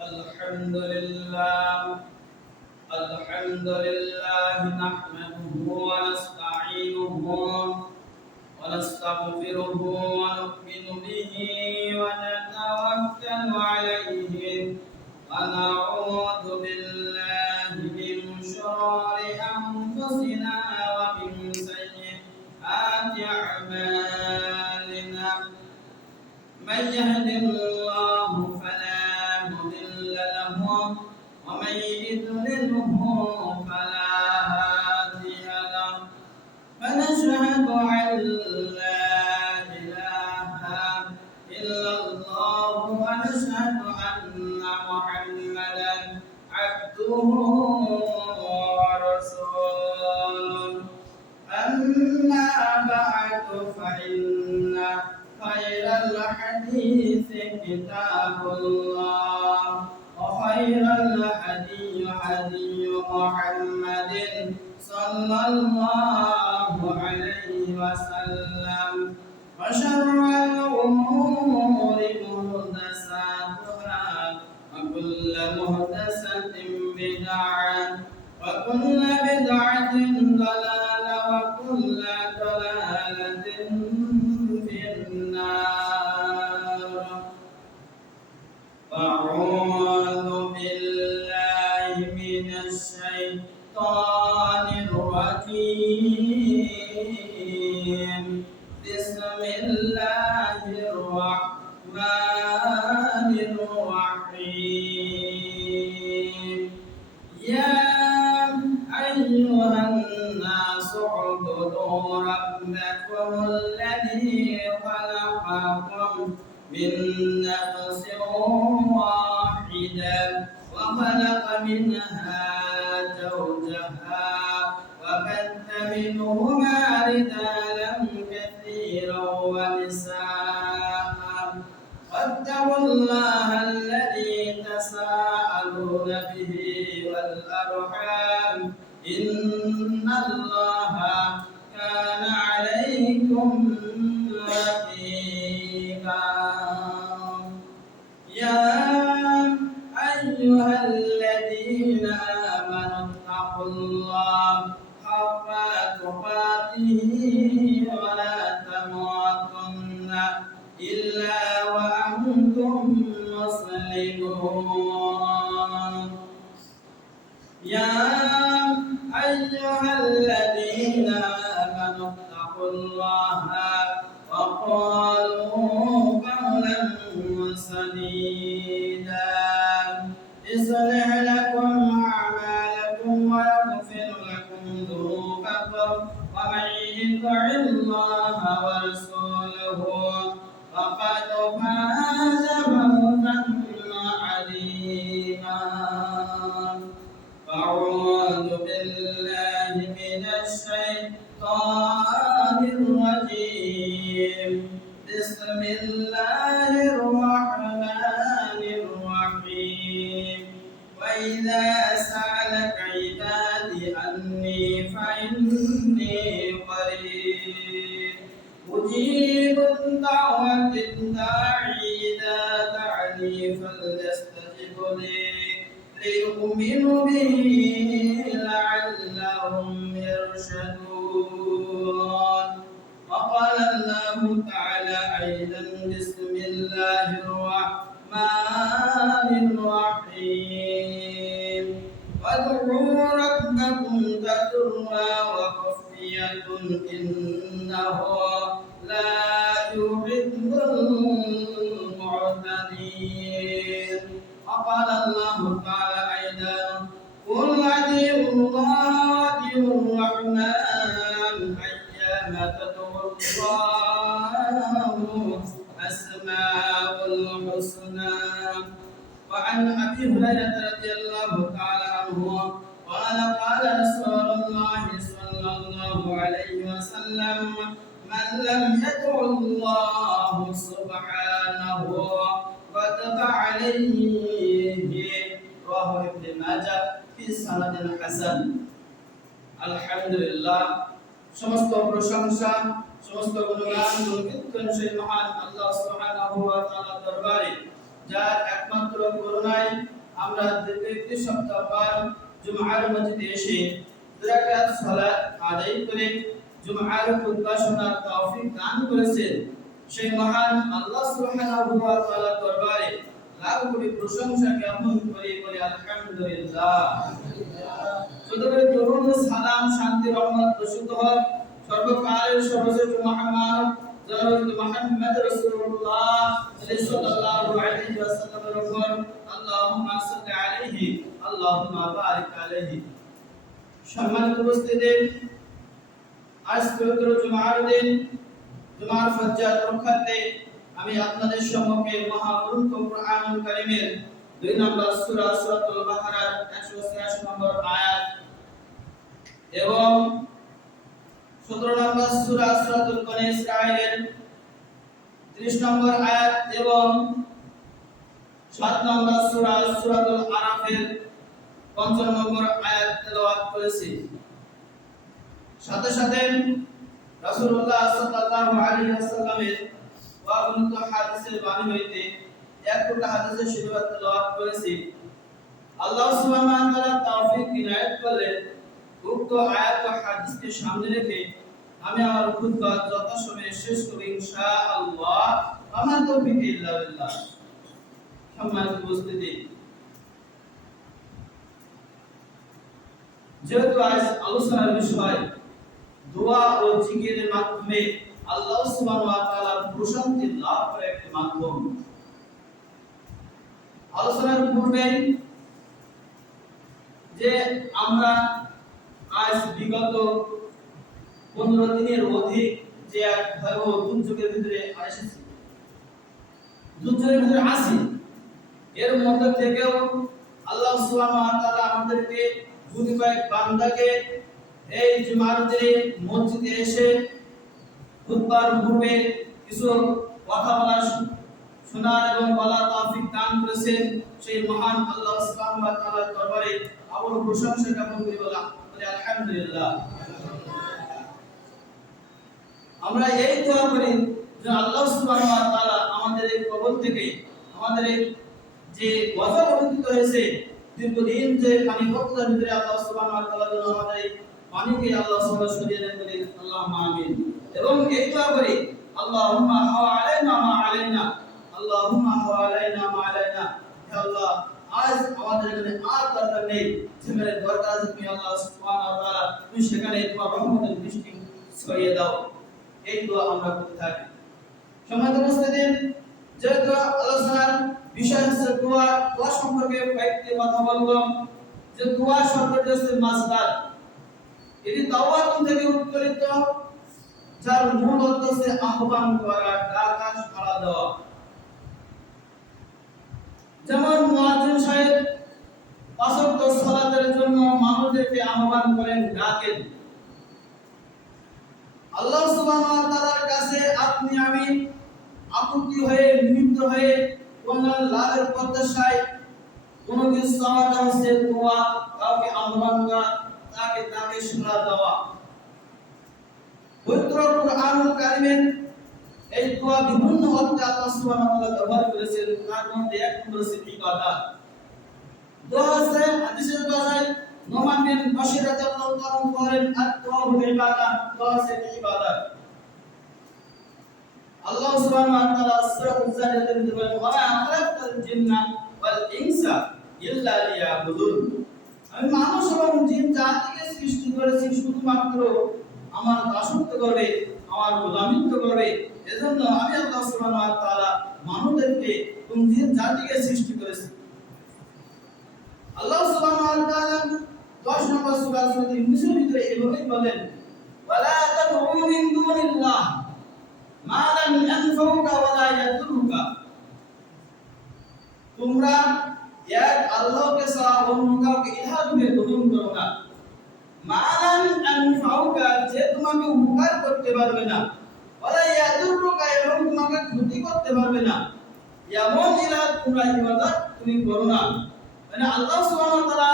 الحمد لله الحمد لله نحمده ونستعينه ونستغفره ونؤمن به ونتوكل عليه ونعوذ بالله من شرور أنفسنا ومن سيئات أعمالنا من يهد الله فلا مضل له ومن يضلله فلا هادي له ونشهد أن لا إله إلا الله ونشهد أن محمدا عبده ورسوله أما بعد فإن خير الحديث كتاب الله وخير الهدي هدي محمد صلى الله عليه وسلم وشر الأمور محدثاتها وكل محدثة بدعة وكل بدعة ضلالة وكل ضلالة في النار. أعوذ بالله من الشيطان الرجيم. بسم الله الرحمن الرحيم. يا أيها الناس اعبدوا ربكم الذي خلقكم من نفس واحدة وخلق منها زوجها وبث منهما رجالا كثيرا ونساء واتقوا الله الذي تساءلون به والأرحام إن الله كان عليكم رقيبا. يا أيها الذين آمنوا اتقوا الله حق تقاته ولا تموتن إلا وأنتم مسلمون. يا أيها الذين آمنوا اتقوا الله وقالوا قولا سديدا يصلح لكم أعمالكم ويغفر لكم ذنوبكم ومن يطع الله ورسوله فقد فاز فوزا عظيما. أعوذ بالله من الشيطان الرجيم. بسم الله الرحمن الرحيم. وإذا سألك عبادي عني فإني قريب أجيب دعوة الداعي إذا دعاني فليستجبوا لي ليؤمنوا به لعلهم يرشدون. وقال الله تعالى أيضا بسم الله الرحمن الرحيم. وادعوا ربكم تضرعا وخفية إنه لا يحب المعتدين. وقال الله تعالى أيضا قل أطيعوا الله وأطيعوا الرحمن أيما تدعوا الله أسماء الحسنى. وعن أبي هريرة رضي الله تعالى عنه قال قال رسول الله صلى الله عليه وسلم من لم يدع الله سبحانه غضب عليه. رواه ابن ماجه في سند حسن. আলহামদুলিল্লাহ, সমস্ত প্রশংসা সমস্ত গুণগান কীর্তন সেই মহান আল্লাহ সুবহানাহু ওয়া তাআলার দরবারে যার একমাত্র করুণায় আমরা দীর্ঘ একটি সপ্তাহ পর জুমআর মসজিদে এসে দুই রাকাত সালাত আদায় করে জুমআর খুতবা শোনার তৌফিক দান করেছেন। সেই মহান আল্লাহ সুবহানাহু ওয়া তাআলার দরবারে লাখ কোটি প্রশংসা জ্ঞাপন করি বলি আলহামদুলিল্লাহ। সদরে দরুদ সালাম শান্তি রহমত বর্ষিত হোক সর্বকালের সর্বশ্রেষ্ঠ মহামানব জনাব মুহাম্মদ রাসূলুল্লাহ সাল্লাল্লাহু আলাইহি ওয়াসাল্লামের উপর। আল্লাহুম্মা সাল্লি আলাইহি আল্লাহুম্মা বারিক আলাইহি। সম্মানিত উপস্থিতি, আজ পবিত্র জুমার দিন, জুমার ফজিলত রক্ষার্থে আমি আপনাদের সম্মুখে মহাগ্রন্থ কুরআনুল কারীমের 2 নম্বর সূরা সূরাতুল বাকারার 186 নম্বর আয়াত এবং 17 নম্বর সূরা সূরাতুল বনী ইসরাঈলের 30 নম্বর আয়াত এবং 7 নম্বর সূরা সূরাতুল আরাফের 55 নম্বর আয়াত তেলাওয়াত করেছি। সাথে সাথে রাসূলুল্লাহ সাল্লাল্লাহু আলাইহি ওয়াসাল্লামের বর্ণিত হাদিসের বাণী হইতে একটা হাদিসের শিরোনাম তেলাওয়াত করেছি। আল্লাহ সুবহানাহু ওয়া তাআলা তৌফিক ইনায়াত করলেন উক্ত আয়াত ও হাদিসকে সামনে রেখে আমি আমার খুতবা যথাসময়ে শেষ করব ইনশাআল্লাহ। আমার তৌফিক ইল্লা বিল্লাহ। সম্মানিত উপস্থিতি, যেহেতু আজ আলোচনার বিষয় দোয়া ও জিকিরের মাধ্যমে আল্লাহ সুবহানাহু ওয়া তাআলার প্রশান্তি লাভ করার একটি মাধ্যম, আলোচনার পূর্বে যে আমরা আজ বিগত 15 দিনের অধিক যে এক ভয়াবহ দুর্যোগের ভিতরে আছি, এর মধ্যে থেকেও আল্লাহ সুবহানাহু ওয়া তাআলা আমাদেরকে দুটি কয়েক বান্দাকে এই জুমার দিনে মসজিদে এসে খুতবার পূর্বে কিছু কথা বলার শোনার এবং বলার তৌফিক দান করেছেন। সেই মহান আল্লাহ সুবহানাহু ওয়া তাআলার দরবারে আবার প্রশংসা জ্ঞাপন করি বলি আলহামদুলিল্লাহ। আমরা এই দোয়া করি যে আল্লাহ সুবহানাহু ওয়া তাআলা আমাদের এই কবর থেকে আমাদের এই যে গজব অবতীর্ণ হয়েছে দীর্ঘদিন যে পানি কষ্টের ভিতরে আল্লাহ সুবহানাহু ওয়া তাআলা যেন আমাদের এই পানিকে আল্লাহ সুবহানাহু সরিয়ে দেন বলি আল্লাহুম্মা আমিন। এবং এই দোয়া করি আল্লাহুম্মা হাওয়া আলাইনা মা আলাইনা, আল্লাহুম্মা হাওয়া আলাইনা মা আলাইনা। হে আল্লাহ, আজ আমাদের এখানে আর দরকার নেই, যেখানে দরকার আছে তুমি আল্লাহ সুবহানাহু ওয়া তাআলা তুমি সেখানে তোমার রহমতের বৃষ্টি ছড়িয়ে দাও। এই দোয়া আমরা করতে থাকি। সম্মানিত উপস্থিতি, যেহেতু আলোচনার বিষয় হচ্ছে দোয়া, দোয়া সম্পর্কে কয়েকটি কথা বলবো। যে দোয়া শব্দটি হচ্ছে মাসদার, এটি তাওয়াতুন থেকে উৎপন্ন, যার মূল অর্থ হচ্ছে আহ্বান করা, ডাকা, সাড়া দেওয়া। যেমন মুয়াজ্জিন সাহেব পাঁচ ওয়াক্ত সালাতের জন্য মানুষদেরকে আহ্বান করেন, ডাকেন। আল্লাহ সুবহানাহু ওয়া তাআলার কাছে আপনি আমি আকুতি হয়ে নিমিত্ত হয়ে কোন লাভের প্রত্যাশায় কোন কিছু চাওয়াটা হচ্ছে দোয়া, কাউকে আহ্বান করা, তাকে সাড়া দেওয়া। পবিত্র কুরআনুল কারীমের এই দোয়া বিভিন্ন অর্থে আল্লাহ সুবহানাহু ওয়া তাআলা ব্যবহার করেছেন। তার মধ্যে এক নম্বর হচ্ছে ইবাদত। দোয়া আছে হাদিসের ভাষায় নোমান বিন বাশির রাদিয়াল্লাহু তাআলা বলেন আত-দুআ ইবাদাত, দোয়া হচ্ছে ইবাদত। আল্লাহ সুবহানাহু ওয়া তাআলা সূরাতুল জারিয়াতের মধ্যে বলেন ওয়া মা খালাকতুল জিন্না ওয়াল ইনসা ইল্লা লিয়াবুদুন, আমি মানুষ এবং জিন জাতিকে সৃষ্টি করেছি শুধুমাত্র আমার দাসত্ব করবে, আমার গোলামিত্ব করবে। এজন্য আমি আল্লাহ সুবহানাহু ওয়া তাআলা মানুষদেরকে এবং জিন জাতিকে সৃষ্টি করেছি। আল্লাহ সুবহানাহু ওয়া তাআলা 10 নম্বর সূরা সূরা ইউনূসের ভিতরে এভাবে বলেন ওয়ালা তাদউ মিন দুনিল্লাহ মা লাম ইয়ানফাউকা ওয়ালা ইয়াদুরুকা, তোমরা এক আল্লাহকে ছাড়া অন্য কাউকে ইলাহ রূপে গ্রহণ করো না। মা লাম ইয়ানফাউকা, যে তোমাকে উপকার করতে পারবে না, ওয়ালা ইয়াদুরুকা, এবং তোমাকে ক্ষতি করতে পারবে না, এমন ইলাহ তোমরা ইবাদত তুমি করো না। মানে আল্লাহ সুবহানাহু ওয়া তাআলা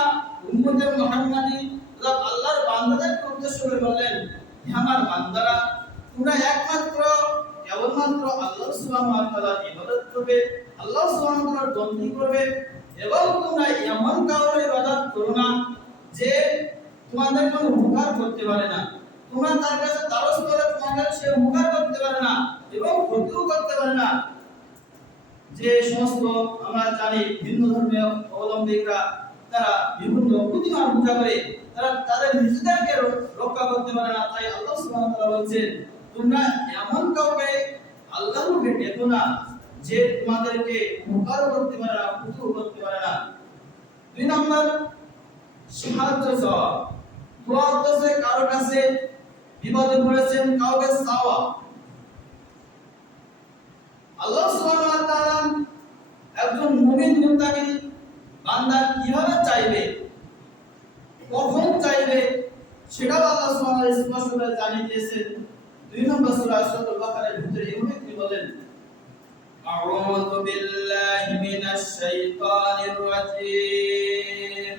উম্মতে মুহাম্মাদি আল্লাহর বান্দাদেরকে উদ্দেশ্য করে বললেন, হে আমার বান্দারা, তোমরা একমাত্র কেবলমাত্র আল্লাহ সুবহানাহু ওয়া তাআলার ইবাদত করবে, আল্লাহ সুবহানাহু ওয়া তাআলার বন্দী করবে, এবং তোমরা এমন কাউকে ইবাদত করো না যে তোমাদের কোনো উপকার করতে পারে না, তোমরা তার কাছে দ্বারস্থ হলে তোমাদের সে উপকার করতে পারে না এবং ক্ষতিও করতে পারে না। যে সমস্ত আমরা জানি ভিন্ন ধর্মীয় অবলম্বীরা তারা বিভিন্ন প্রতিমার পূজা করে, তারা তাদের নিজেদেরকে রক্ষা করতে পারে না। তাই আল্লাহ সুবহানাহু ওয়া তাআলা বলেন তোমরা এমন কাউকে আল্লাহকে ডেকো না যে তোমাদেরকে উপকার করতে পারে না, ক্ষতিও করতে পারে না। 2 নম্বর সাহায্য চাওয়া। দোয়া করতে কারো কাছে বিপদে পড়েছেন কাউকে চাওয়া। আল্লাহ সুবহানাহু ওয়া তাআলা একজন মুমিন মুত্তাকি বান্দা কিভাবে চাইবে, কখন চাইবে, সেটাও আল্লাহ সুবহানাহু ওয়া তাআলা স্পষ্ট করে জানিয়ে দিয়েছেন। 2 নম্বর সূরা সূরাতুল বাকারার ভিতরে এভাবে তিনি বলেন, আউযু বিল্লাহি মিনাশ শাইতানির রাজীম,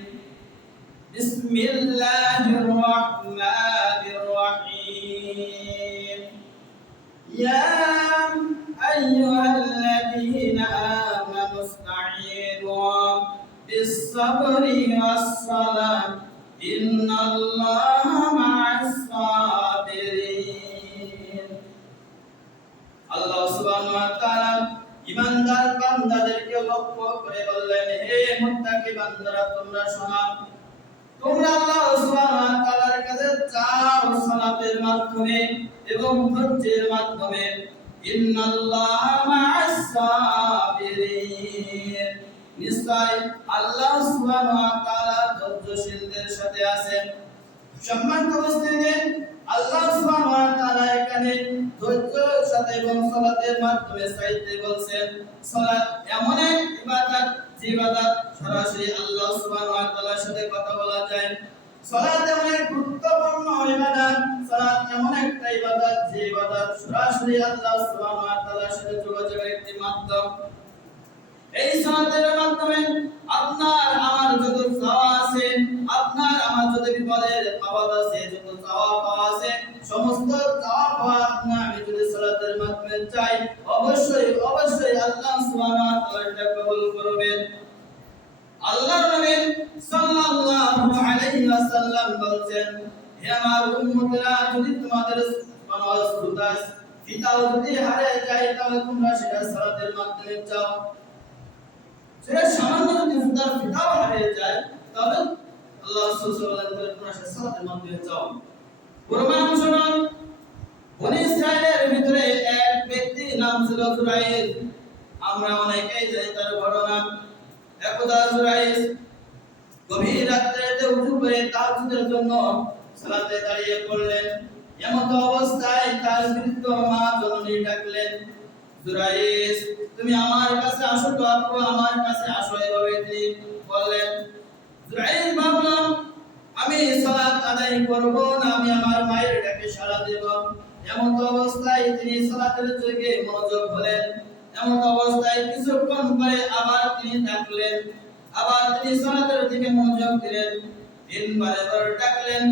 বিসমিল্লাহির রাহমানির রাহিম, ইয়া আইয়ুহাল্লাযীনা আমানু ইসতাঈনু বিস-সাবরি ওয়াস-সালাহ ইন্নাল্লাহা মা'আস-সাবিরিন। আল্লাহ সুবহানাহু ওয়া তাআলা ঈমানদার বান্দাদেরকে লক্ষ্য করে বললেন, হে মুত্তাকি বান্দারা তোমরা শোনো, তোমরা আল্লাহ সুবহানাহু ওয়া তাআলার কাছে চাও সালাতের মাধ্যমে এবং ধৈর্যের মাধ্যমে। ইন্নাল্লাহা মা'আস-সাবিরিন, নিশ্চয় আল্লাহ সুবহানাহু ওয়া তাআলা ধৈর্যশীলদের সাথে আছেন। সম্মানিত উপস্থিতি, আল্লাহ সুবহানাহু ওয়া তাআলা এখানে ধৈর্যের সাথে এবং সালাতের মাধ্যমে চাইতে বলছেন। সালাত এমন এক ইবাদত যে ইবাদত সরাসরি আল্লাহ সুবহানাহু ওয়া তাআলার সাথে কথা বলা যায়। সালাত এমন এক গুরুত্বপূর্ণ ইবাদত, সালাত এমন একটা ইবাদত যে ইবাদত সরাসরি আল্লাহ সুবহানাহু ওয়া তাআলার সাথে যোগাযোগের একটি মাধ্যম। এই সালাতের মাধ্যমে আপনার আমার যত চাওয়া আছে, আপনার আমার যত বিপদের আবাদ আছে, যত চাওয়া পাওয়া আছে, সমস্ত চাওয়া পাওয়া আপনার আমি যদি সালাতের মাধ্যমে চাই, অবশ্যই অবশ্যই আল্লাহ সুবহানাহু ওয়া তাআলা এটা কবুল করবেন। আল্লাহর নবী সাল্লাল্লাহু আলাইহি ওয়াসাল্লাম বলেন, হে আমার উম্মতরা, যদি তোমাদের কোনো সুতা ফিতাও যদি হারিয়ে যায় তাহলে তোমরা সেটা সালাতের মাধ্যমে চাও। সেটা সামান্য যদি সুতার ফিতাও হারিয়ে যায় তাহলে আল্লাহ সুবহানাহু ওয়া তাআলা তোমরা সেটা সালাতের মাধ্যমে চাও। প্রমাণ শুনুন, বনী ইসরাইলের ভিতরে এক ব্যক্তি নাম ছিল জুরাইজ। আমরা অনেকেই জানি তার ঘটনা। একদা জুরাইজ গভীর রাত্রিতে উঠে পড়ে তাহাজ্জুদের জন্য সালাতে দাঁড়িয়ে পড়লেন। এমত অবস্থায় তার বৃদ্ধ মা জননী ডাকলেন, জুরাইজ তুমি আমার কাছে আসো তো, আপু আমার কাছে আসো। এভাবে তিনি বললেন। জুরাইজ ভাবলাম আমি সালাত আদায় করব না আমি আমার মায়ের ডাকে সাড়া দেব। এমত অবস্থায় তিনি সালাতের দিকে মনোযোগ হলেন। এমত অবস্থায় কিছুক্ষণ পরে আবার তিনি ডাকলেন, আবার তিনি সালাতের দিকে মনোযোগ দিলেন। তিনবার ডাকলেন।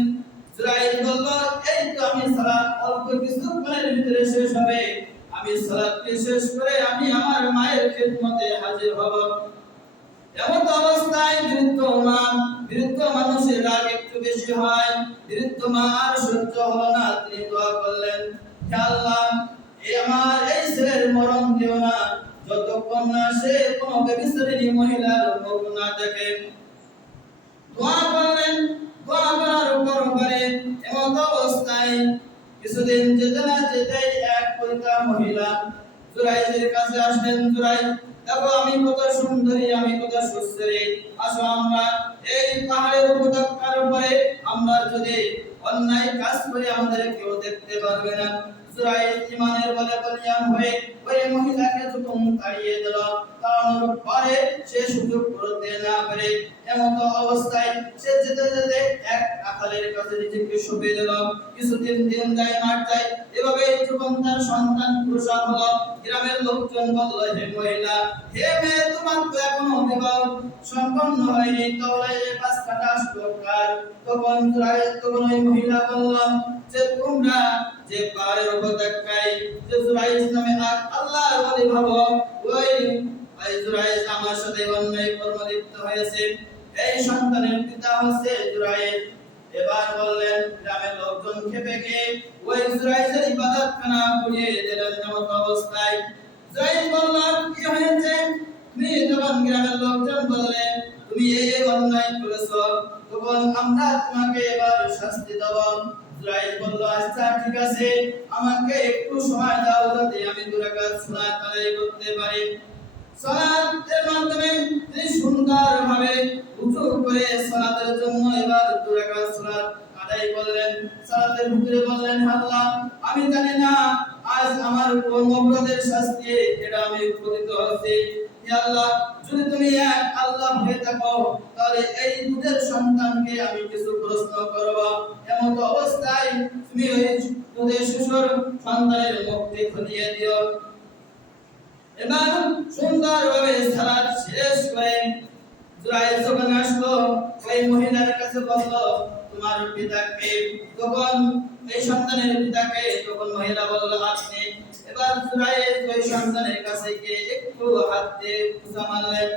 জুরাইজ বলল, এই তো আমি সালাত অল্প কিছুক্ষণের ভিতরে শেষ হবে, আমি সালাতকে শেষ করে আমি আমার মায়ের খিদমতে হাজির হব। এমত অবস্থায় বৃদ্ধ মানুষের রাগ একটু বেশি হয়। বৃদ্ধ মা আর সহ্য হলো না, তিনি দোয়া করলেন, হে আল্লাহ আমার এই ছেলের মরণ দিও না যতক্ষণ না সে কোনো ব্যভিচারিণী মহিলার মুখ না দেখে। দোয়া করলেন। দোয়া করার পরে এমত অবস্থায় কিছুদিন যেতে না যেতেই এক পতিতা মহিলা জুরাইজের কাছে আসলেন। জুরাইজ, দেখো আমি কত সুন্দরী, আমি কত সুস্থরী, আসো আমরা এই পাহাড়ের উপত্যকার উপরে আমরা যদি অন্যায় কাজ করি আমাদের কেউ দেখতে পারবে না। জুরাইজ ঈমানের বলে বলিয়ান হয়ে ওই মহিলাকে যখন তাড়িয়ে দিল, তাড়ানোর পরে সে সুযোগ করতে না পারে, এমন অবস্থায় সে যেতে যেতে এক রাখালের কাছে নিজেকে সঁপে দিল। কিছুদিন দিন যায়, মাস যায়, এভাবে যখন তার সন্তান প্রসব হলো, গ্রামের লোকজন বলল, হে মহিলা, হে মেয়ে, তোমার তো এখনো বিবাহ সম্পন্ন হয়নি, তাহলে এই বাচ্চাটা আসলো কার? তখন ওই মহিলা বলল যে, তোমরা যে পাহাড়ের উপর দেখাই যে জুরাইজ নামে আল্লাহর ওলি ভাবো, ওই জুরাইজ আমার সাথে অন্যায় কর্ম লিপ্ত হয়েছে, এই সন্তানের পিতা হচ্ছে জুরাইজ। এবার বললেন, গ্রামের লোকজন খেপে গিয়ে ওই জুরাইজের ইবাদতখানা পুড়িয়ে দিলেন এমত অবস্থায়। জুরাইজ বলল, কি হয়েছে? তুমি যখন গ্রামের লোকজন বললেন তুমি এই অন্যায় করেছো, তখন আমরা তোমাকে এবার শাস্তি দেব। জুরাইজ বলল, আচ্ছা ঠিক আছে, আমাকে একটু সময় দাও যাতে আমি 2 রাকাত সালাত আদায় করতে পারি। সালাতের মাধ্যমে তিনি সুন্দরভাবে উঁচু করে সালাতের জন্য এবার 2 রাকাত সালাত আদায় করলেন। সালাতের ভিতরে বললেন, আল্লাহ, আমি জানি না আজ আমার কোন অপরাধের শাস্তি এটা আমি পতিত হয়েছি। হে আল্লাহ, যদি তুমি এক আল্লাহ হয়ে থাকো, তাহলে এই দুধের সন্তানকে আমি কিছু প্রশ্ন করব। এমন অবস্থায় তুমি ওই দুধের শিশুর সন্তানের মুক্তি খুলিয়ে দিও। এবার সুন্দরভাবে সালাত শেষ করে জুরাইজ যখন আসলো, ওই মহিলার কাছে বলল, তোমার পিতাকে? তখন এই সন্তানের পিতাকে, তখন মহিলা বলল, আপনি। এবার জুরাইজ ওই সন্তানের কাছে গিয়ে একটু হাত দিয়ে পুজা মারলেন,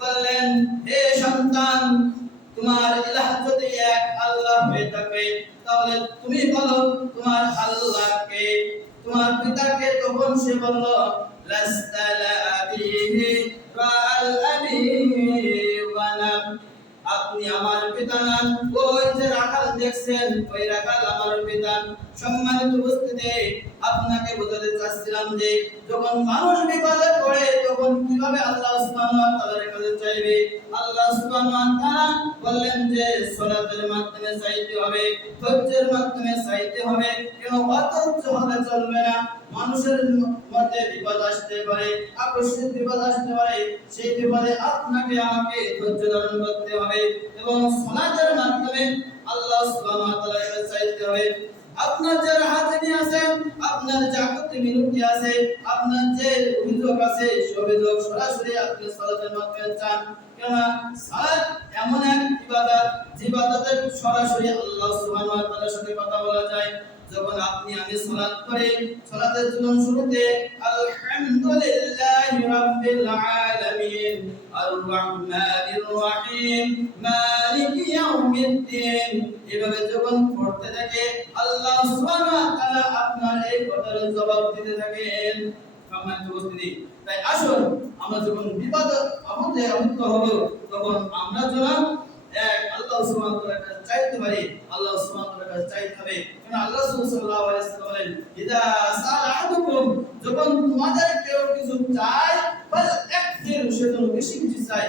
বললেন, হে সন্তান, তোমার ইলাহ যদি এক আল্লাহ হয়ে থাকে, তাহলে তুমি বলো তোমার আল্লাহকে, তোমার পিতাকে? তখন সে বলল, লাস্তালা আবিহি রাআল আবি ওয়ালাম, আপনি আমার পিতা না, ওই যে রাখাল দেখছেন ওই রাখাল আমার পিতা। সম্মানিত উপস্থিতি, আপনাকে বোঝাতে চাচ্ছিলাম যে যখন মানুষ বিপদে পড়ে তখন কিভাবে আল্লাহ সুবহানাহু ওয়া তাআলার কাছে চাইবে। আল্লাহ সুবহানাহু ওয়া তাআলা বললেন যে সালাতের মাধ্যমে চাইতে হবে, ধৈর্যের মাধ্যমে চাইতে হবে, কেন অধৈর্য হলে চলবে না। মানুষের মধ্যে বিপদ আসতে পারে, আকস্মিক বিপদ আসতে পারে, সেই বিপদে আপনাকে আমাকে ধৈর্য ধারণ করতে হবে এবং সালাতের মাধ্যমে আল্লাহ সুবহানাহু ওয়া তাআলার কাছে চাইতে হবে। আপনার যে হাজিরি আছে, আপনার যে আপত্তি বিনতি আছে, আপনার যে অভিযোগ আছে, সেই অভিযোগ সরাসরি আপনি সালাতের মাধ্যমে চান। কেননা সালাত এমন এক ইবাদত, যে ইবাদতে সরাসরি আল্লাহ সুবহানাহু ওয়া তাআলার সাথে কথা বলা যায়। যখন আপনি আমি সালাত করি, সালাতের জন্য শুরুতে আলহামদুলিল্লাহি রাব্বিল আলামিন আর রহমানির রহিম মালিকি ইয়াউমিদ্দিন, এভাবে যখন পড়তে থাকে আল্লাহ সুবহানাহু ওয়া তাআলা আপনার এই কথার জবাব দিতে থাকেন। সম্মানিত উপস্থিতি, তাই আসুন আমরা যখন বিপদ আপদে আবদ্ধ হব, তখন আমরা যেন এক আল্লাহ সুবহানাহু ওয়া তাআলার কাছে চাইতে পারি, আল্লাহ সুবহানাহু ওয়া তাআলার কাছে চাইতে হবে। কারণ আল্লাহ সাল্লাল্লাহু আলাইহি ওয়াসাল্লাম বলেন, ইদা সাআলা আহাদুকুম, যখন তোমাদের কেউ কিছু চায়, ফাল আকসির, সে যেন বেশি বেশি চায়।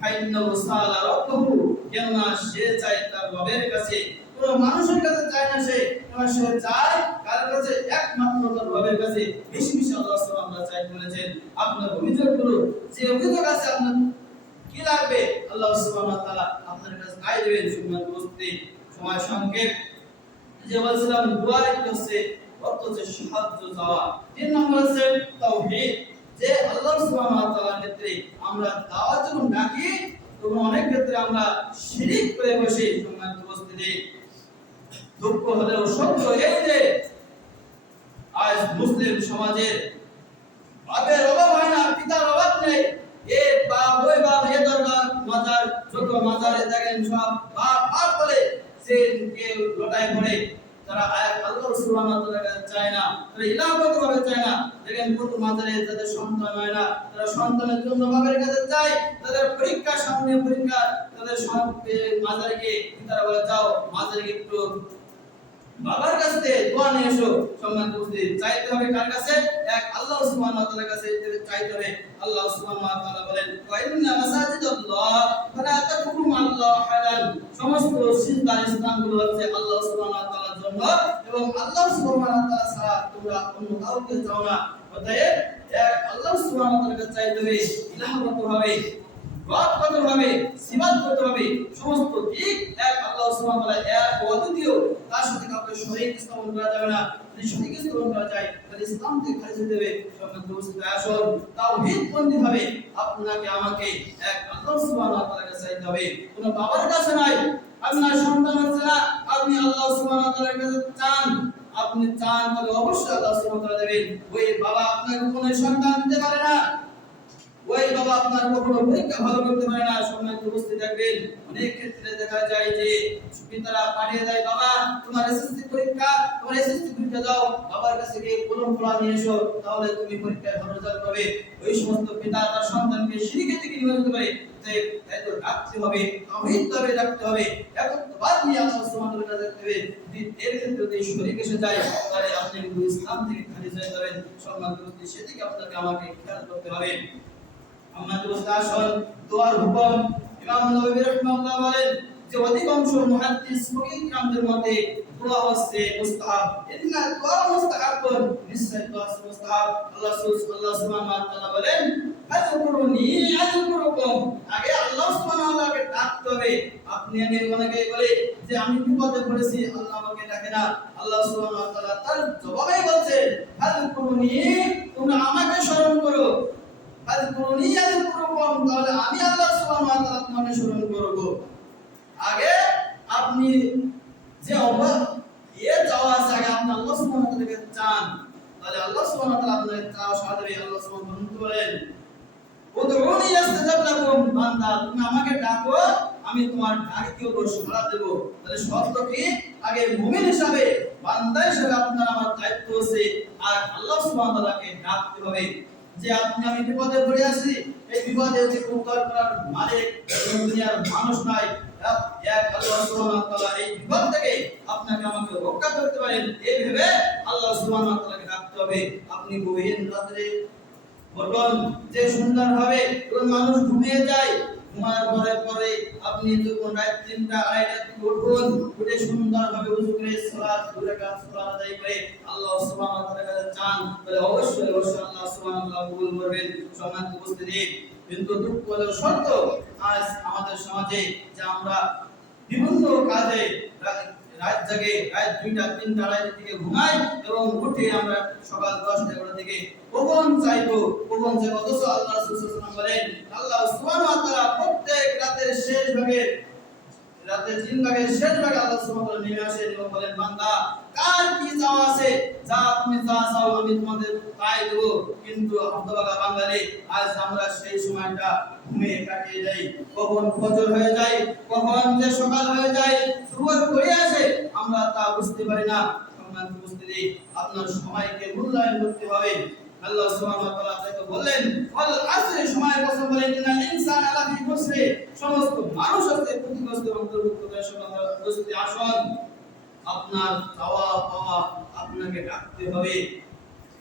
ফাইন্নাহু সাআলা রাব্বাহু, কেননা সে চায় তার রবের কাছে, কোন মানুষের কাছে চায় না। সে কেননা সে চায় কার কাছে? একমাত্র তার রবের কাছে। বেশি বেশি আল্লাহ সুবহানাহু ওয়া তাআলা চাইতে বলেছেন। আপনার অভিযোগগুলো, যে অভিযোগ আছে আপনার কি লাগবে, আল্লাহ সুবহানাহু ওয়া তাআলা আপনার কাছে চাই দেবেন। সম্মানিত উপস্থিতি, সময় সংক্ষেপ, যে বলছিলাম দোয়ার একটা হচ্ছে অর্থ হচ্ছে সাহায্য চাওয়া। 3 নম্বর হচ্ছে তাওহীদ, যে আল্লাহ সুবহানাহু ওয়া তাআলার ক্ষেত্রে আমরা দাওয়াত যখন ডাকি তখন অনেক ক্ষেত্রে আমরা শিরক করে বসি। সম্মানিত উপস্থিতি, দুঃখ হলেও সত্য এই যে আজ মুসলিম সমাজের বাপের অভাব হয় না, পিতার অভাব নেই। এ বাপ ওই বাপ, এ দরবার মাজার, যত মাজারে দেখেন সব বাপ বাপ বলে সে কেউ লটায় পড়ে। তারা আল্লাহ সুবহানাহু ওয়া তাআলার কাছে চায় না, তারা ইলাহগত ভাবে চায় না। দেখেন কত মাজারে যাদের সন্তান হয় না, তারা সন্তানের জন্য বাবার কাছে চায়। তাদের পরীক্ষা, সামনে পরীক্ষা, তাদের মাজারে গিয়ে তারা বলে, যাও মাজারে গিয়ে একটু বাবার কাছে দোয়া নিয়ে এসো। সম্মানিত উপস্থিতি, চাইতে হবে কার কাছে? এক আল্লাহ সুবহানাহু ওয়া তাআলার কাছে চাইতে হবে। আল্লাহ সুবহানাহু ওয়া তাআলা বলেন, ওয়া ইন্না মাসাজিদাল্লাহ ফালা তাদ'উ মা'আল্লাহি আহাদান, সমস্ত সিজদার স্থানগুলো হচ্ছে আল্লাহ সুবহানাহু ওয়া তাআলার জন্য এবং আল্লাহ সুবহানাহু ওয়া তাআলা ছাড়া তোমরা অন্য কাউকে চাও না। অতএব এক আল্লাহ সুবহানাহু ওয়া তাআলার কাছে চাইতে হবে ইলাহগত ভাবে। রব কত হবে, সিফাত কত হবে, সমস্ত দিক এক আল্লাহ সুবহানাহু ওয়া তাআলা এক অদ্বিতীয়, তার সাথে কাউকে শরীক স্থাপন করা যাবে না। যদি শরীক স্থাপন করা যায় তাহলে ইসলাম থেকে খারিজ হয়ে যাবে। সম্মানিত উপস্থিতি, আসল তাওহীদ বন্দী হবে আপনাকে আমাকে এক আল্লাহ সুবহানাহু ওয়া তাআলার কাছে চাইতে হবে, কোনো বাবার কাছে নাই। আপনার সন্তান হচ্ছে না, আপনি আল্লাহ সুবহানাহু ওয়া তাআলার কাছে চান, আপনি চান তাহলে অবশ্যই আল্লাহ সুবহানাহু ওয়া তাআলা দেবেন। ওই বাবা আপনাকে কোনো সন্তান দিতে পারে না, ওই বাবা আপনার কখনো পরীক্ষা ভালো করতে পারে না। সম্মানিত উপস্থিতি, থাকবেন অনেক ক্ষেত্রে দেখা যায় যে পিতারা পাঠিয়ে দেয়, বাবা তোমার এসএসসি পরীক্ষা, তোমার এসএসসি পরীক্ষা দাও, বাবার কাছে গিয়ে কলম পড়া নিয়ে এসো, তাহলে তুমি পরীক্ষায় ভালো রেজাল্ট পাবে। ওই সমস্ত পিতা তার সন্তানকে শিরকের দিকে নিয়ে যেতে পারে। তাই তো রাখতে হবে, তাওহীদভাবে রাখতে হবে, একত্ববাদ নিয়ে আল্লাহ সুবহানাহু ওয়া তাআলা দেখতে হবে। যদি এর ক্ষেত্রে যদি শরীক এসে যায় তাহলে আপনি কিন্তু ইসলাম থেকে খারিজ হয়ে যাবেন। সম্মানিত উপস্থিতি, সেদিকে আপনাকে আমাকে খেয়াল করতে হবে। আমাদের উস্তাদ দোয়ার হুকুম ইমাম নববী রাহিমাহুল্লাহ বলেন যে অধিকাংশ মুহাদ্দিস ফকিহ কিরামদের মতে দোয়া হচ্ছে মুস্তাহাব। ইন্না দোয়া মুস্তাহাবুন, নিশ্চয় দোয়া মুস্তাহাব। আল্লাহ সুবহানাহু ওয়া তাআলা বলেন ফাযকুরুনি আযকুরুকুম, আগে আল্লাহ সুবহানাহু ওয়া তাআলাকে ডাকতে হবে। আপনি আগে অনেকে বলে যে আমি বিপদে পড়েছি, আল্লাহ আমাকে ডাকে না। আল্লাহ সুবহানাহু ওয়া তাআলা তার জবাবে বলছেন ফাযকুরুনি, তোমরা আমাকে স্মরণ করো, ফাযকুরুনি আযকুরুকুম, তাহলে আমি আল্লাহ সুবহানাহু ওয়া তাআলা তোমাকে স্মরণ করব। আগে আপনি যে চাওয়া আছে, আগে আপনি আল্লাহ সুবহানাহু ওয়া তাআলাকে চান, তাহলে আল্লাহ সুবহানাহু ওয়া তাআলা আপনার চাওয়া সাড়া দেবে। আল্লাহ সুবহানাহু ওয়া তাআলা বলেন উদউনি আস্তাজাব লাকুম, বান্দা তুমি আমাকে ডাকো, আমি তোমার ডাকে সাড়া দেব। তাহলে শর্ত কি, আগে মুমিন হিসাবে, বান্দা হিসাবে আপনার আমার দায়িত্ব আছে আর আল্লাহ সুবহানাহু ওয়া তাআলাকে ডাকতে হবে। যে আপনি আমি বিপদে পড়ে আছি, এই বিপদে যে উদ্ধার করার মালিক দুনিয়ার মানুষ নাই, এক আল্লাহ সুবহানাহু ওয়া তাআলা এই বিপদ থেকে আপনাকে আমাকে রক্ষা করতে পারেন, এই ভেবে আল্লাহ সুবহানাহু ওয়া তাআলাকে ডাকতে হবে। আপনি গভীর রাতে বলুন যে সুন্দরভাবে কোন মানুষ ঘুমিয়ে যায়, ঘুমানোর পরে আপনি যখন রাত 3টা 2:30টার দিকে উঠুন, উঠে সুন্দরভাবে ওযু করে সালাত 2 রাকাত সালাত আদায় করে আল্লাহ সুবহানাহু ওয়া তাআলার কাছে চান, তাহলে অবশ্যই আল্লাহ সুবহানাহু ওয়া তাআলা কবুল করবেন। সম্মানিত উপস্থিতি, কিন্তু দুঃখ হলো সত্য, আজ আমাদের সমাজে যে আমরা বিভিন্ন কাজে রাত জাগে, রাত 2টা 3টা 2:30টার দিকে ঘুমাই এবং উঠে আমরা সকাল 10টা 11টার দিকে কখন চাইবো। অথচ আল্লাহ রাসূল সাল্লাল্লাহু আলাইহি ওয়াসাল্লাম বলেন, আল্লাহ সুবহানাহু ওয়া তাআলা প্রত্যেক রাতের শেষ ভাগে, রাতের 3 ভাগের শেষ ভাগে আল্লাহ সুবহানাহু ওয়া তাআলা নেমে আসেন এবং বলেন, বান্দা কার কি চাওয়া আছে, যা তুমি যা চাও আমি তোমাদের তাই দেব। কিন্তু হতভাগা বাঙালি, আজ আমরা সেই সময়টা ঘুমিয়ে কাটিয়ে দেই, কখন ফজর হয়ে যায়, কখন যে সকাল হয়ে যায়, দুপুর ঘুরে আসে, আমরা তা বুঝতে পারি না। সম্মানিত উপস্থিতি, আপনার সময়কে মূল্যায়ন করতে হবে। আল্লাহ সুবহানাহু ওয়া তাআলা তাকে বললেন ওয়াল আসরে, সময়ের কসম বলেন, ইন্নাল ইনসানা লাফি খুসর, সমস্ত মানুষ আছে ক্ষতিগ্রস্ত অন্তর্ভুক্ত। সম্মানিত উপস্থিতি, আসুন আপনার চাওয়া পাওয়া আপনাকে ডাকতে হবে।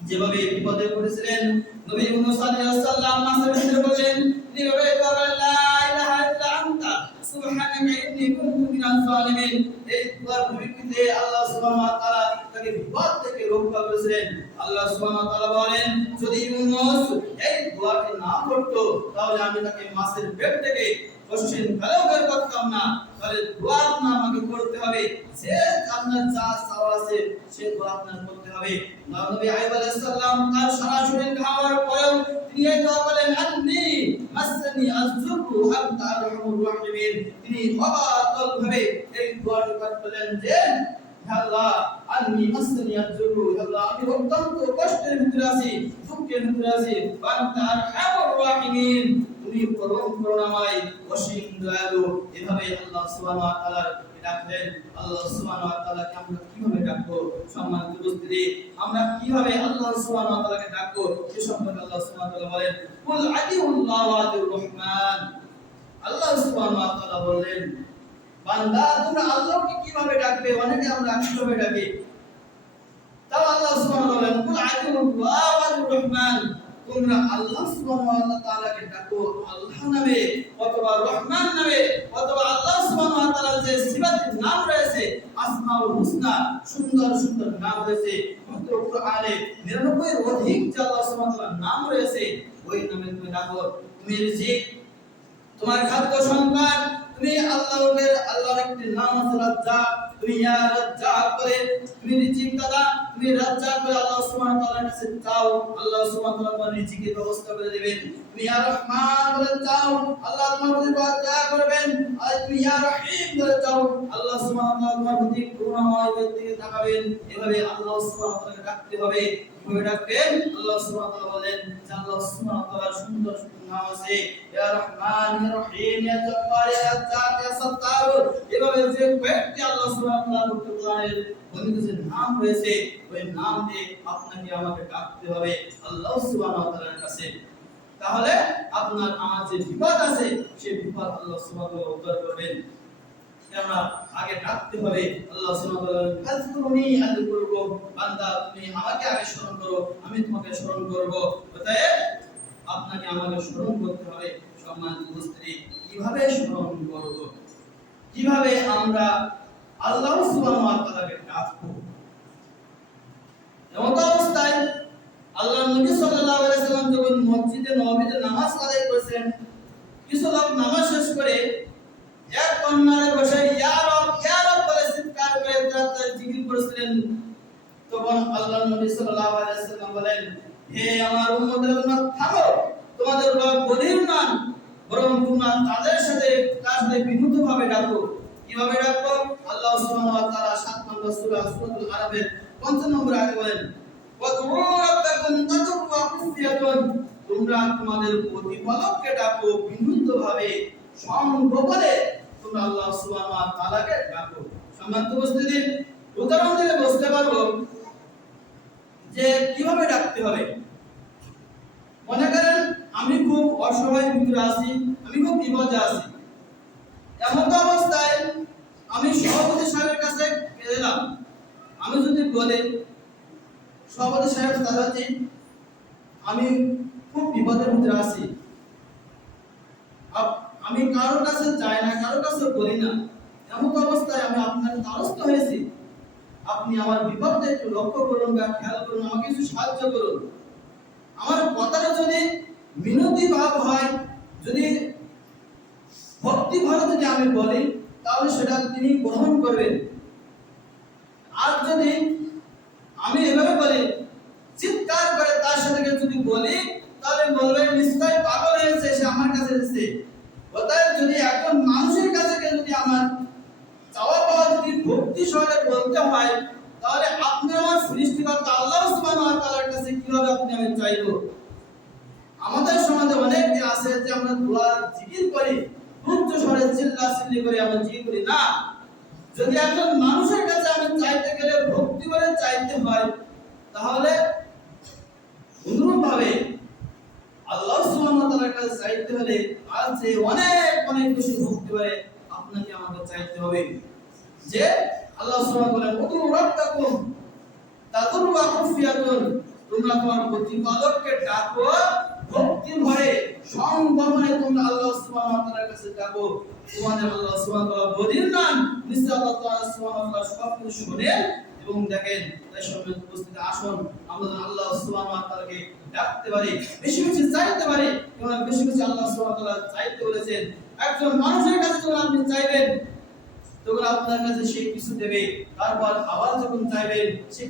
যেভাবে বিপদে পড়েছিলেন নবী মুহাম্মদ সাল্লাল্লাহু আলাইহি ওয়াসাল্লাম নাসের ভিতরে বলেন, যেভাবে বলেন লা ইলাহা ইল্লা আনতা সুবহানাকা ইন্নী কুনতু মিনাজ জালিমিন, এই দুয়ার পরিপ্রেক্ষিতে আল্লাহ সুবহানাহু ওয়া তাআলা তাকে বিপদ থেকে রক্ষা করেছিলেন। আল্লাহ সুবহানাহু ওয়া তাআলা বলেন, যদি ইউনূস এই দোয়াটি না করত তাহলে আমি তাকে মাছের পেট থেকে কোশ্চেন কালেও বের করতাম না। তাহলে দোয়া আমাকে করতে হবে, যে আপনার যা চাওয়া আছে সে দোয়া আপনার করতে হবে। নবী আইয়ুব আলাইহিস সালাম তার সারা শরীর খাওয়ার পরেও তিনি এই দোয়া বলেন, আন্নী মাসসানি আযযুরু আনতা আরহামুর রাহিমিন। তিনি অবাকভাবে এই দোয়াটি করলেন যে, হে আল্লাহ আন্নী মাসসানি আযযুরু, হে আল্লাহ আমি অত্যন্ত কষ্টের ভিতরে আছি, দুঃখের ভিতরে আছি, আনতা আরহামুর রাহিমিন, তুমি পরম করুণাময় অসীম দয়ালু। এভাবে আল্লাহ সুবহানাহু ওয়া তাআলা ডাকলেন। আল্লাহ সুবহানাহু ওয়া তাআলাকে আমরা কিভাবে ডাকবো? সম্মানিত উপস্থিতি, আমরা কিভাবে আল্লাহ সুবহানাহু ওয়া তাআলাকে ডাকবো সে সম্পর্কে আল্লাহ সুবহানাহু ওয়া তাআলা বলেন, কুল আতিউল্লাহ ওয়া আতিউর রহমান। আল্লাহ সুবহানাহু ওয়া তাআলা বলেন, বান্দা তোমরা আল্লাহকে কিভাবে ডাকবে? অনেকে আমরা কিভাবে ডাকি, তাও আল্লাহ সুবহানাহু ওয়া তাআলা বলেন, কুল আতিউল্লাহ ওয়া আতিউর রহমান, তোমরা আল্লাহ সুবহানাহু ওয়া তাআলাকে ডাকো আল্লাহ নামে অথবা রহমান নামে, অথবা আল্লাহ সুবহানাহু ওয়া তাআলার যে সিফাতের নাম রয়েছে, আসমাউল হুসনা, সুন্দর সুন্দর নাম রয়েছে পবিত্র কোরআনে 99 এর অধিক যে আল্লাহ সুবহানাহু ওয়া তাআলার নাম রয়েছে, ওই নামে তুমি ডাকো। তুমি রিজিক তোমার খাদ্য সংকট, তুমি আল্লাহর একটি নাম আছে রাজ্জাক, তুমি ইয়া রাজ্জাক করে তুমি রিজিক দাতা, তুমি রাজ্জাক করে আল্লাহ সুবহানাহু ওয়া তাআলার কাছে চাও, আল্লাহ সুবহানাহু ওয়া তাআলা তোমার রিজিকের ব্যবস্থা করে দিবেন। তুমি ইয়া রহমান বলে চাও, আল্লাহ তোমার প্রতি দয়া করবেন। আর তুমি ইয়া রহিম বলে চাও, আল্লাহ সুবহানাহু ওয়া তাআলা তোমার প্রতি করুণাময় দিকে তাকাবেন। এভাবে আল্লাহ সুবহানাহু ওয়া তাআলাকে ডাকতে হবে। কিভাবে ডাকবেন? আল্লাহ সুবহানাহু ওয়া তাআলা বলেন যে আল্লাহ সুবহানাহু ওয়া তাআলার সুন্দর সুন্দর নাম আছে, ইয়া রহমান, ইয়া রহিম, ইয়া জব্বার, ইয়া রাজ্জাক, ইয়া সত্তার। এভাবে যে কয়েকটি আল্লাহ সুবহানাহু ওয়া তাআলার কোরআনের অনেক নাম রয়েছে, ওই নাম দিয়ে আপনাকে আমাকে ডাকতে হবে আল্লাহ সুবহানাহু ওয়া তাআলার কাছে। তাহলে আপনার আমার যে বিপদ আছে সেই বিপদ আল্লাহ সুবহানাহু ওয়া তাআলা উদ্ধার করবেন। আমরা আগে ডাকতে হবে আল্লাহ সুবহানাহু ওয়া তাআলা, আযকুরুনি আযকুরকুম, বান্দা তুমি আমাকে আগে স্মরণ করো, আমি তোমাকে স্মরণ করব। অতএব আপনাকে আমাকে স্মরণ করতে হবে। সম্মানিত উপস্থিতি, কিভাবে স্মরণ করব? কিভাবে আমরা আল্লাহ সুবহানাহু ওয়া তাআলাকে ডাকবো? এমন অবস্থায় আল্লাহর নবী সাল্লাল্লাহু আলাইহি ওয়াসাল্লাম যখন মসজিদে নববীতে নামাজ আদায় করেছেন, কিছু লোক নামাজ শেষ করে এক কর্নারে বসে ইয়া রব বলে চিৎকার করে তার জিকির করেছিলেন। তখন আল্লাহর নবী সাল্লাল্লাহু আলাইহি ওয়াসাল্লাম বলেন, হে আমার উম্মতেরা, তোমরা থামো, তোমাদের রব বলির নন, বরং তোমরা তার সাথে বিনীতভাবে ডাকো। কিভাবে ডাকবো? আল্লাহ সুবহানাহু ওয়া তাআলা 7 নম্বর সূরা সূরাতুল আরাফের 50 নম্বর আয়াতে বলেন, তোমরা তোমাদের প্রতিপালককে ডাকো বিনীতভাবে, সংগোপনে তোমরা আল্লাহ সুবহানাহু ওয়া তাআলাকে ডাকো। সম্মানিত উপস্থিতি, উদাহরণ দিয়ে বুঝতে পারবো যে কিভাবে ডাকতে হবে। মনে করেন আমি খুব অসহায় ভিতরে আছি, আমি খুব বিপদে আছি। এমন অবস্থায় আমি সভাপতি সাহেবের কাছে গেলাম। আমি যদি বলি, সভাপতি সাহেব দাদাজি, আমি খুব বিপদের ভিতরে আছি, আমি কারোর কাছে যাই না, কারোর কাছে বলি না, এমন অবস্থায় আমি আপনার দ্বারস্থ হয়েছি, আপনি আমার বিপদটা একটু লক্ষ্য করুন বা খেয়াল করুন, আমাকে কিছু সাহায্য করুন। আমার কথাটা যদি মিনতি ভাব হয়, যদি ভক্তি ভরে যদি আমি বলি, তাহলে সেটা তিনি গ্রহণ করবেন। আর যদি আমি এভাবে বলি, চিৎকার করে তার সাথে যদি বলি, তাহলে বলবেন নিশ্চয় পাগল হয়েছে, সে আমার কাছে এসেছে। অতএব যদি একজন মানুষের কাছে যদি আমার চাওয়া পাওয়া যদি ভক্তি সহকারে বলতে হয়, তাহলে আপনি আমার সৃষ্টিকর্তা আল্লাহ সুবহানাহু ওয়া তাআলার কাছে কিভাবে আমি চাইবো? আমাদের সমাজে অনেক আছে যে আমরা দোয়া জিকির করি, উচ্চ স্বরে চিল্লাচিল্লি করে আমরা জিকির করি না। যদি একজন মানুষের কাছে আমি চাইতে গেলে ভক্তি করে চাইতে হয়, তাহলে অনুরূপভাবে আল্লাহ সুবহানাহু ওয়া তাআলার কাছে চাইতে হলে আর যে অনেক অনেক বেশি ভক্তি করে আপনাকে আমাকে চাইতে হবে। যে আল্লাহ সুবহানাহু ওয়া তাআলা বলেন, উদু রাব্বাকুম তাদরুয়া খুফিয়াতুন, তোমরা তোমার প্রতিপালককে ডাকো ভক্তি ভরে, সংগমনে তোমরা আল্লাহ সুবহানাহু ওয়া তাআলার কাছে ডাকো। তোমাদের আল্লাহ সুবহানাহু ওয়া তাআলা বদির নন, নিশ্চয় আল্লাহ সুবহানাহু ওয়া তাআলা সব কিছু শুনেন এবং দেখেন। তাই সম্মানিত উপস্থিতি, আসুন আমরা আল্লাহ সুবহানাহু ওয়া তাআলাকে ডাকতে পারি, বেশি বেশি চাইতে পারি। কারণ বেশি বেশি আল্লাহ সুবহানাহু ওয়া তাআলা চাইতে বলেছেন। একজন মানুষের কাছে যখন আপনি চাইবেন, তখন আপনার কাছে সে কিছু দেবে। তারপর আবার যখন চাইবেন, সে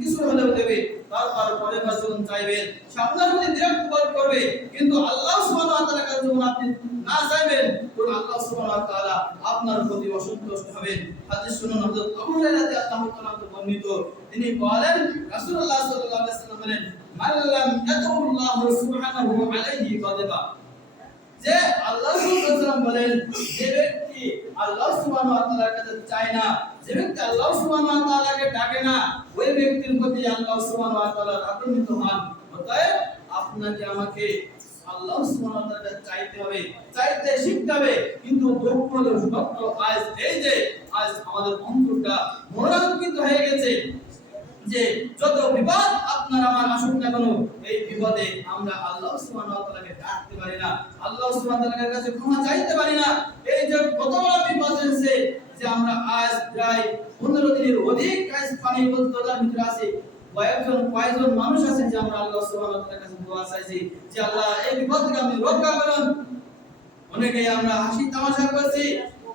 কিছু হলেও দেবে। তারপর পরের বার যখন চাইবেন, সে আপনার প্রতি বিরক্ত বোধ করবে। কিন্তু আল্লাহ সুবহানাহু ওয়া তাআলার কাছে যখন আপনি না চাইবেন, তখন আল্লাহ সুবহানাহু ওয়া তাআলা আপনার প্রতি অসন্তুষ্ট হবেন। হাদিস শুনুন, হযরত আবু হুরায়রা রাদিয়াল্লাহু তাআলা বর্ণিত, তিনি বলেন, রাসূলুল্লাহ সাল্লাল্লাহু আলাইহি ওয়াসাল্লাম বলেন, মান লাম ইয়াদউল্লাহু সুবহানাহু আলাইহি গাযবা, যে আল্লাহ সুবহানাহু ওয়া তাআলা বলেন, যে ব্যক্তি আল্লাহ সুবহানাহু ওয়া তাআলার কাছে চায় না, যে ব্যক্তি আল্লাহ সুবহানাহু ওয়া তাআলাকে ডাকে না, ওই ব্যক্তির প্রতি আল্লাহ সুবহানাহু ওয়া তাআলা রাগান্বিত হন। অতএব আপনাকে আমাকে আল্লাহ সুবহানাহু ওয়া তাআলাকে চাইতে হবে, চাইতে শিখতে হবে। কিন্তু দুঃখ হলো সত্য, আজ এই যে আজ আমাদের অন্তরটা মনোরঞ্জিত হয়ে গেছে যে যত বিপদ আপনার আমার আসুক না কেন, এই বিপদে আমরা আল্লাহ সুবহানাহু ওয়া তাআলাকে ডাকতে পারি না, আল্লাহ সুবহানাহু ওয়া তাআলার কাছে ক্ষমা চাইতে পারি না। এই যে কত বড় বিপদ এসেছে যে আমরা আজ প্রায় 15 দিনের অধিক আজ পানি বদ্ধতার ভিতরে আছি। কয়েকজন মানুষ আছে যে আমরা আল্লাহ সুবহানাহু ওয়া তাআলার কাছে দোয়া চাইছি যে আল্লাহ এই বিপদ থেকে আপনি রক্ষা করুন। অনেকে আমরা হাসি তামাশা করছি,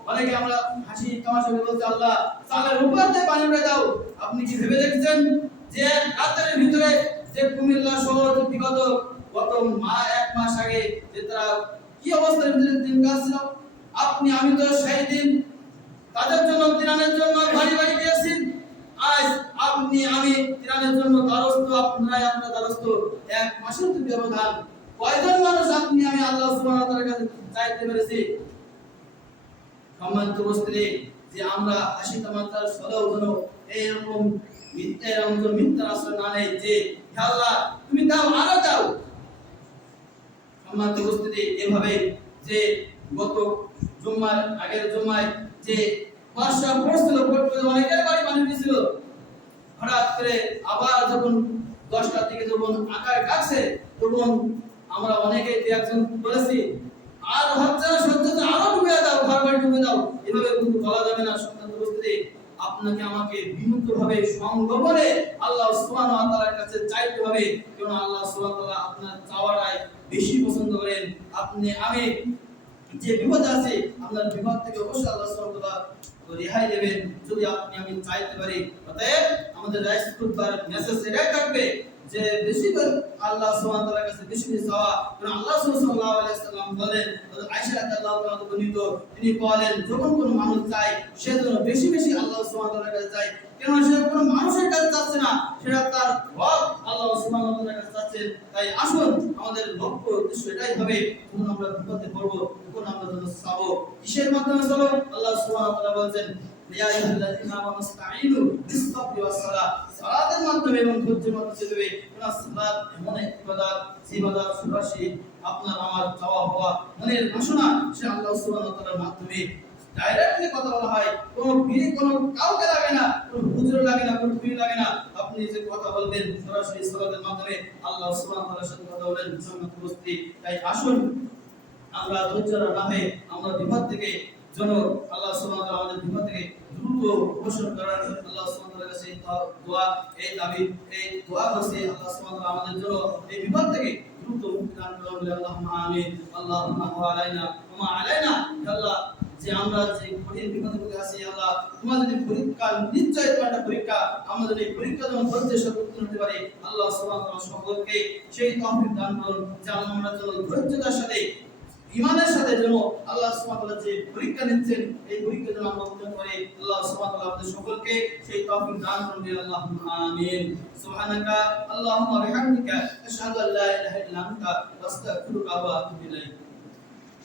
অনেকে আমরা হাসি তামাশা করে বলছি আল্লাহ চালের উপর দিয়ে পানি উড়ে দাও। আপনি কি ভেবে দেখছেন যে রাতের ভিতরে যে কুমিল্লা শহর বিগত গত এক মাস আগে যে তারা কি অবস্থার ভিতরে দিন কাটছিল, আপনি আমি তো সেই দিন তাদের জন্য ত্রাণের জন্য বাড়ি বাড়ি গিয়েছি। আজ আপনি আমি ত্রাণের জন্য দ্বারস্থ, আপনারাই আপনার দ্বারস্থ। এক মাসের তো ব্যবধান, কয়জন মানুষ আপনি আমি আল্লাহ সুবহানাহু ওয়া তাআলার কাছে চাইতে পেরেছি। সম্মানিত উপস্থিতি, যে আমরা হাসি তামাশার সলেও যেন এইরকম মিথ্যার আশ্রয় না নেই যে হে আল্লাহ তুমি দাও আরো দাও। সম্মানিত উপস্থিতি, এভাবে যে গত জুম্মার আগের জুম্মায় যে বর্ষা পড়ছিল, পড়তে অনেকের বাড়ি পানি দিয়েছিল, হঠাৎ করে আবার যখন 10টার দিকে যখন আকাশ ডাকছে তখন আমরা অনেকে একজন বলেছি আর হচ্ছে না, সহ্য তো আরো ডুবে দাও, ঘর বাড়ি ডুবে দাও। এভাবে কিন্তু বলা যাবে না। সম্মানিত উপস্থিতি, আপনাকে আমাকে বিনীতভাবে সংগোপনে আল্লাহ সুবহানাহু ওয়া তাআলার কাছে চাইতে হবে, কারণ আল্লাহ সুবহানাহু ওয়া তাআলা আপনার চাওয়াটাই বেশি পছন্দ করেন। আপনি আমি যে বিপদ আছে, আপনার বিপদ থেকে অবশ্যই আল্লাহ সুবহানাহু ওয়া তাআলা রেহাই দেবেন যদি আপনি আমি চাইতে পারি। অতএব আমাদের রাইস খুতবার মেসেজ এটাই থাকবে যে বেশি করে আল্লাহ সুবহানাহু ওয়া তাআলার কাছে বেশি বেশি চাওয়া। কারণ আল্লাহ সাল্লাল্লাহু আলাইহি ওয়াসাল্লাম বলেন, আয়েশা রাদিয়াল্লাহু তাআলা বর্ণিত, তিনি বলেন যখন কোনো মানুষ চায় সে যেন বেশি বেশি আল্লাহ সুবহানাহু ওয়া তাআলার কাছে চায়, কারণ সে কোনো মানুষের কাছে চাচ্ছে না, সেটা তার রব আল্লাহ সুবহানাহু ওয়া তাআলার কাছে চাচ্ছে। তাই আসুন আমাদের লক্ষ্য উদ্দেশ্য এটাই হবে, যখন আমরা বিপদে পড়ব তখন আমরা যেন চাবো কিসের মাধ্যমে চলো। আল্লাহ সুবহানাহু ওয়া তাআলা বলেন ইয়া আইয়ুহাল্লাযীনা আমানু ইসতাঈনু বিস-সাবরি ওয়াস-সালাহ, সালাতের মাধ্যমে এবং ধৈর্যের মাধ্যমে দেবে। কারণ সালাত এমন এক ইবাদত, যে ইবাদত সরাসরি আপনার আমার চাওয়া পাওয়া মনের বাসনা সে আল্লাহ সুবহানাহু ওয়া তাআলার মাধ্যমে ডাইরেক্টলি কথা বলা হয়। কোনো পীর কোনো কাউকে লাগে না, কোনো হুজুর লাগে না, কোনো পীর লাগে না। আপনি যে কথা বলবেন সরাসরি সালাতের মাধ্যমে আল্লাহ সুবহানাহু ওয়া তাআলার সাথে কথা বলেন। সম্মানিত উপস্থিতি, তাই আসুন আমরা ধৈর্য না হয়ে আমরা বিপদ থেকে যেন আল্লাহ সুবহানাহু ওয়া তাআলা আমাদের বিপদ থেকে দ্রুত অবসর করার আল্লাহ সুবহানাহু ওয়া তাআলার কাছে দোয়া, এই দাবি, এই দোয়া করছি আল্লাহ সুবহানাহু ওয়া তাআলা আমাদের জন্য এই বিপদ থেকে দ্রুত মুক্তি দান করুন। আল্লাহুম্মা আমিন। আল্লাহুম্মা আলাইনা ওয়া মা আলাইনা। আল্লাহ যে আমরা যে কঠিন বিপদের মধ্যে আছি আল্লাহ, তোমার যদি পরীক্ষা, নিশ্চয় তোমার একটা পরীক্ষা, আমরা যদি পরীক্ষা যেন ধৈর্যের সাথে উত্তীর্ণ হতে পারি আল্লাহ সুবহানাহু ওয়া তাআলা সকলকে সেই তৌফিক দান করুন যে আমরা যেন ধৈর্যতার সাথে ইমানের সাথে যেন আল্লাহ সুবহানাহু ওয়া তাআলা যে পরীক্ষা নিচ্ছেন এই পরীক্ষা যেন আমরা উত্তীর্ণ করি। আল্লাহ সুবহানাহু ওয়া তাআলা আমাদের সকলকে সেই তৌফিক দান করুন। আল্লাহুম্মা আমিন। সুবহানাকা আল্লাহুম্মা ওয়া বিহামদিকা আশহাদু আল্লা ইলাহা ইল্লা আনতা আস্তাগফিরুকা ওয়া আতুবু ইলাইক।